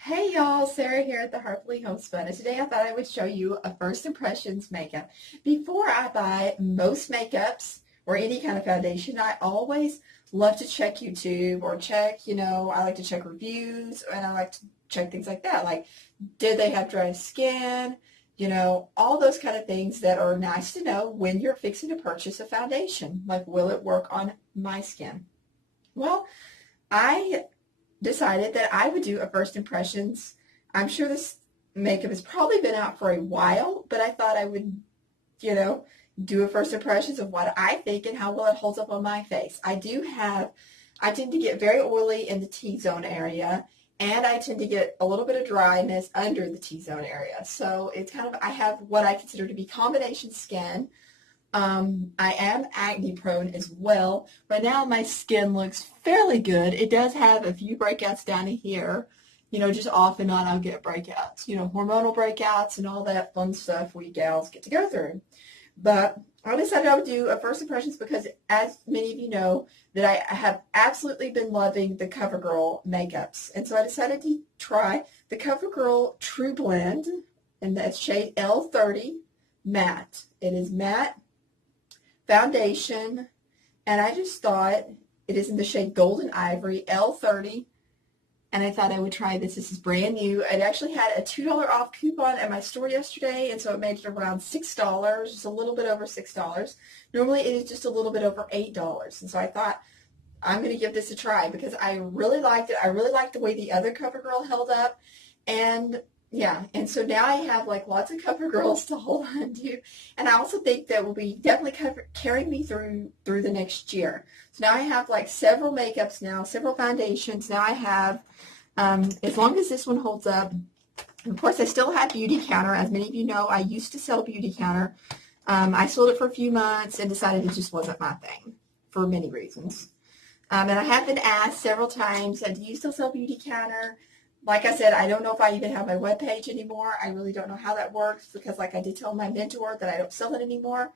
Hey y'all, Sarah here at the Heartfully Homespun, and today I thought I would show you a first impressions makeup. Before I buy most makeups or any kind of foundation, I always love to check YouTube or check, I like to check reviews and I like to check things like that. Like, did they have dry skin? All those kind of things that are nice to know when you're fixing to purchase a foundation. Like, will it work on my skin? Well, I decided that I would do a first impressions. I'm sure this makeup has probably been out for a while, but I thought I would, you know, do a first impressions of what I think and how well it holds up on my face. I tend to get very oily in the T-zone area, and I tend to get a little bit of dryness under the T-zone area. So it's kind of, I have what I consider to be combination skin. I am acne prone as well. Right now my skin looks fairly good. It does have a few breakouts down here. Just off and on I'll get breakouts. Hormonal breakouts and all that fun stuff we gals get to go through. But I decided I would do a first impressions because, as many of you know, that I have absolutely been loving the CoverGirl makeups. And so I decided to try the CoverGirl Trublend, and that's shade L30 matte. It is matte foundation, and I just thought it is in the shade Golden Ivory L30, and I thought I would try this. This is brand new. It actually had a $2 off coupon at my store yesterday, and so it made it around $6, just a little bit over $6. Normally it is just a little bit over $8, and so I thought I'm going to give this a try because I really liked it. I really liked the way the other CoverGirl held up, and yeah, and so now I have like lots of CoverGirls to hold on to, and I also think that will be definitely carrying me through the next year. So now I have like several makeups now, several foundations. Now I have, as long as this one holds up. And of course, I still have Beauty Counter. As many of you know, I used to sell Beauty Counter. I sold it for a few months and decided it just wasn't my thing for many reasons. And I have been asked several times, do you still sell Beauty Counter? Like I said, I don't know if I even have my webpage anymore. I really don't know how that works because, like I did tell my mentor that I don't sell it anymore,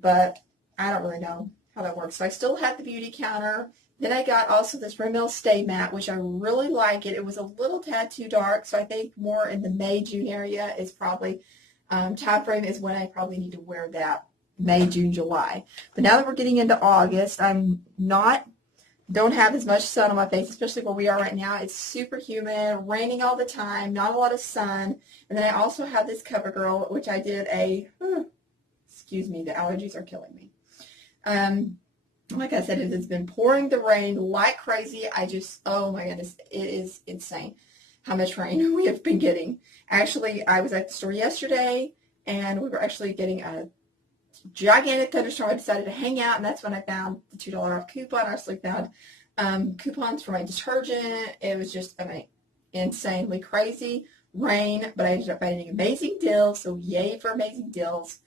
but I don't really know how that works. So I still have the Beauty Counter. Then I got also this Rimmel Stay Matte, which I really like it. It was a little tad too dark, so I think more in the May, June area is probably, time frame is when I probably need to wear that, May, June, July. But now that we're getting into August, don't have as much sun on my face, especially where we are right now. It's super humid, raining all the time, not a lot of sun. And then I also have this CoverGirl, which I did excuse me, the allergies are killing me. Like I said, it has been pouring the rain like crazy. Oh my goodness, it is insane how much rain we have been getting. Actually, I was at the store yesterday, and we were actually getting a gigantic thunderstorm. I decided to hang out, and that's when I found the $2 off coupon. I also found coupons for my detergent. It was just insanely crazy rain, but I ended up finding amazing deals, so yay for amazing deals.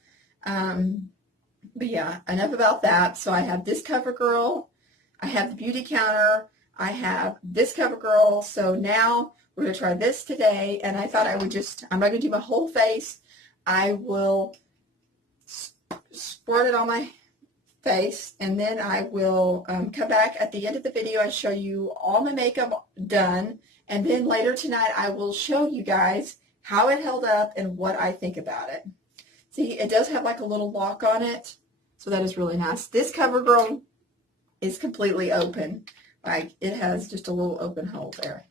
But yeah, enough about that. So I have this CoverGirl, I have the Beauty Counter, I have this CoverGirl, so now we're going to try this today, and I thought I'm not going to do my whole face. I will squirt it on my face, and then I will come back at the end of the video and show you all my makeup done, and then later tonight I will show you guys how it held up and what I think about it. See, it does have like a little lock on it, so that is really nice. This CoverGirl is completely open. Like, it has just a little open hole there,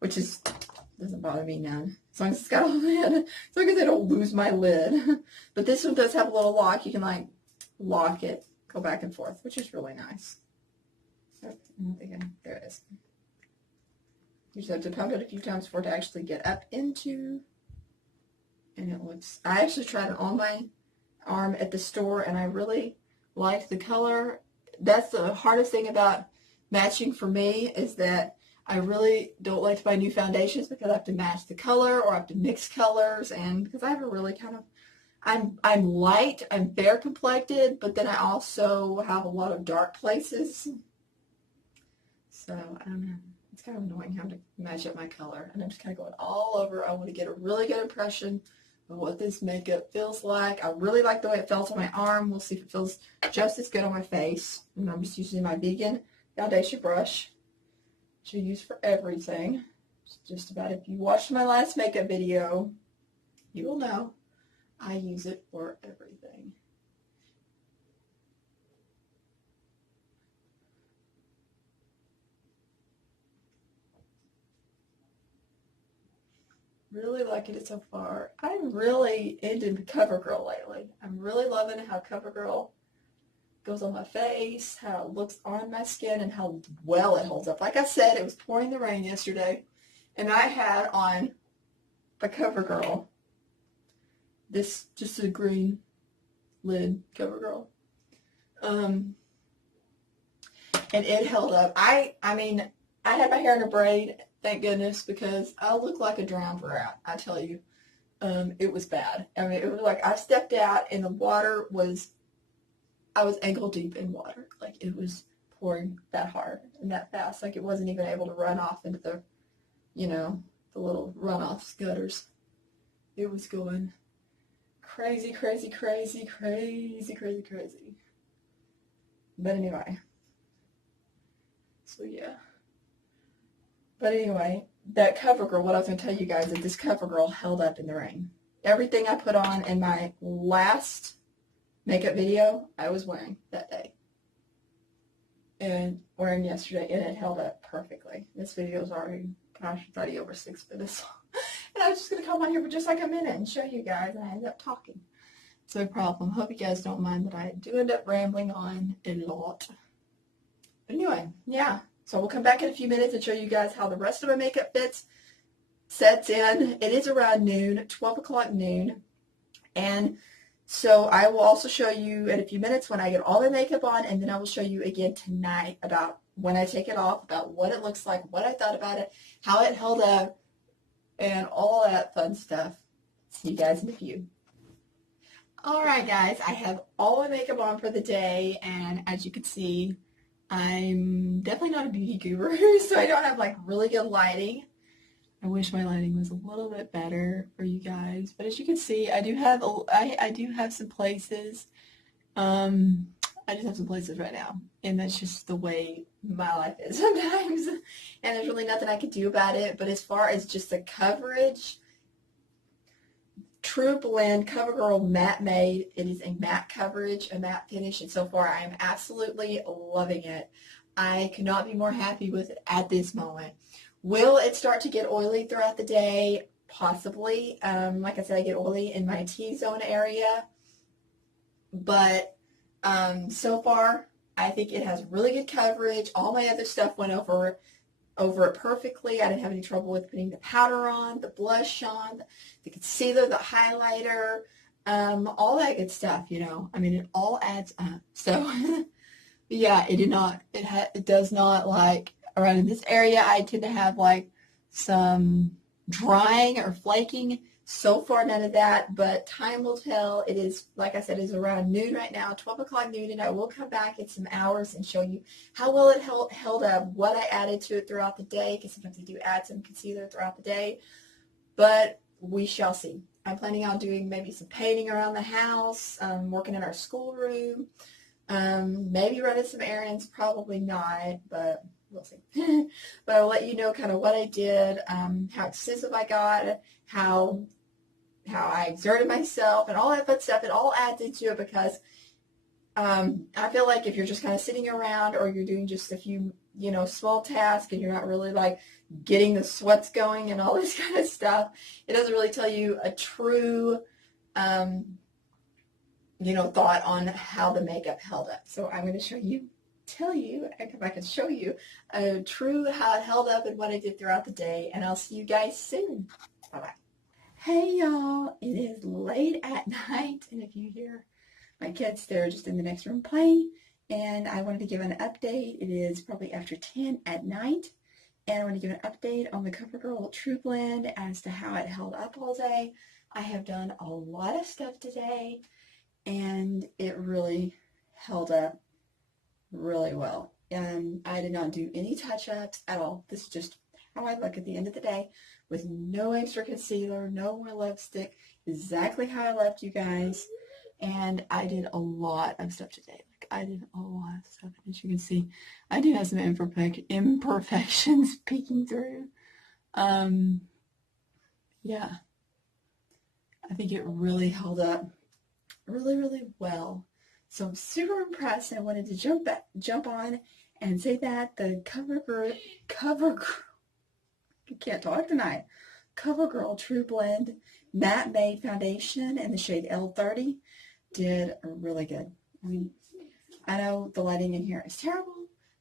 which doesn't bother me none. As long as it's got a lid. As long as I don't lose my lid. But this one does have a little lock. You can like lock it, go back and forth, which is really nice. Oh, there it is. You just have to pump it a few times for it to actually get up into. And I actually tried it on my arm at the store, and I really liked the color. That's the hardest thing about matching for me, is that I really don't like to buy new foundations because I have to match the color or I have to mix colors, and because I have a really I'm light, I'm fair complected, but then I also have a lot of dark places. So I don't know. It's kind of annoying having to match up my color, and I'm just kind of going all over. I want to get a really good impression of what this makeup feels like. I really like the way it felt on my arm. We'll see if it feels just as good on my face. And I'm just using my vegan foundation brush, which I use for everything. Just about, if you watched my last makeup video, you will know I use it for everything. Really liking it so far. I'm really into CoverGirl lately. I'm really loving how CoverGirl goes on my face, how it looks on my skin, and how well it holds up. Like I said, it was pouring the rain yesterday, and I had on the CoverGirl, this, just a green lid CoverGirl. And it held up. I mean, I had my hair in a braid, thank goodness, because I look like a drowned rat, I tell you. It was bad. I mean, it was like I stepped out and the water was, I was ankle deep in water. Like, it was pouring that hard and that fast. Like, it wasn't even able to run off into the, you know, the little runoff gutters. It was going crazy, crazy, crazy, crazy, crazy, crazy. But anyway. So, yeah. But anyway, that CoverGirl, what I was going to tell you guys is this CoverGirl held up in the rain. Everything I put on in my last makeup video, I was wearing that day. And wearing yesterday, and it held up perfectly. This video is already, gosh, it's already over 6 minutes long. And I was just going to come on here for just like a minute and show you guys, and I ended up talking. It's no problem. Hope you guys don't mind that I do end up rambling on a lot. But anyway, yeah. So we'll come back in a few minutes and show you guys how the rest of my makeup sets in. It is around noon, 12 o'clock noon. And so I will also show you in a few minutes when I get all my makeup on, and then I will show you again tonight about when I take it off, about what it looks like, what I thought about it, how it held up, and all that fun stuff. See you guys in a few. Alright guys, I have all my makeup on for the day, and as you can see, I'm definitely not a beauty guru, so I don't have like really good lighting. I wish my lighting was a little bit better for you guys, but as you can see, I do have some places. I just have some places right now, and that's just the way my life is sometimes, and there's really nothing I can do about it. But as far as just the coverage, Trublend CoverGirl Matte Made. It is a matte coverage, a matte finish, and so far I am absolutely loving it. I could not be more happy with it at this moment. Will it start to get oily throughout the day? Possibly. Like I said, I get oily in my T-zone area, but so far I think it has really good coverage. All my other stuff went over it perfectly. I didn't have any trouble with putting the powder on, the blush on, the concealer, the highlighter, all that good stuff, you know. I mean, it all adds up. So, yeah, it does not, like, around in this area, I tend to have, like, some drying or flaking. So far, none of that, but time will tell. It is, like I said, it is around noon right now, 12 o'clock noon, and I will come back in some hours and show you how well it held up, what I added to it throughout the day, because sometimes I do add some concealer throughout the day, but we shall see. I'm planning on doing maybe some painting around the house, working in our schoolroom, maybe running some errands, probably not, but we'll see. But I'll let you know kind of what I did, how extensive I got, how I exerted myself, and all that fun stuff. It all adds into it because I feel like if you're just kind of sitting around or you're doing just a few, you know, small tasks and you're not really like getting the sweats going and all this kind of stuff, it doesn't really tell you a true, you know, thought on how the makeup held up. So I'm going to tell you, if I can show you a true how it held up and what I did throughout the day, and I'll see you guys soon. Bye-bye. Hey y'all, it is late at night, and if you hear my kids, they're just in the next room playing, and I wanted to give an update. It is probably after 10 at night, and I want to give an update on the CoverGirl Trublend as to how it held up all day. I have done a lot of stuff today, and it really held up really well. And I did not do any touch-ups at all. This is just how I look at the end of the day, with no extra concealer, no more lipstick, exactly how I left you guys. And I did a lot of stuff today. Like, I did a lot of stuff. As you can see, I do have some imperfections peeking through. Yeah, I think it really held up really, really well. So I'm super impressed. I wanted to jump on and say that the CoverGirl, I can't talk tonight. CoverGirl Trublend Matte Made Foundation in the shade L30 did really good. I mean, I know the lighting in here is terrible,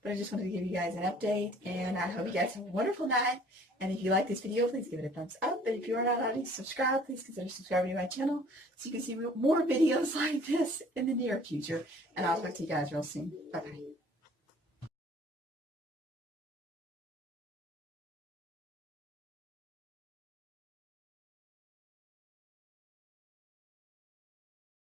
but I just wanted to give you guys an update, and I hope you guys have a wonderful night. And if you like this video, please give it a thumbs up. And if you are not already subscribed, please consider subscribing to my channel so you can see more videos like this in the near future. And I'll talk to you guys real soon. Bye-bye.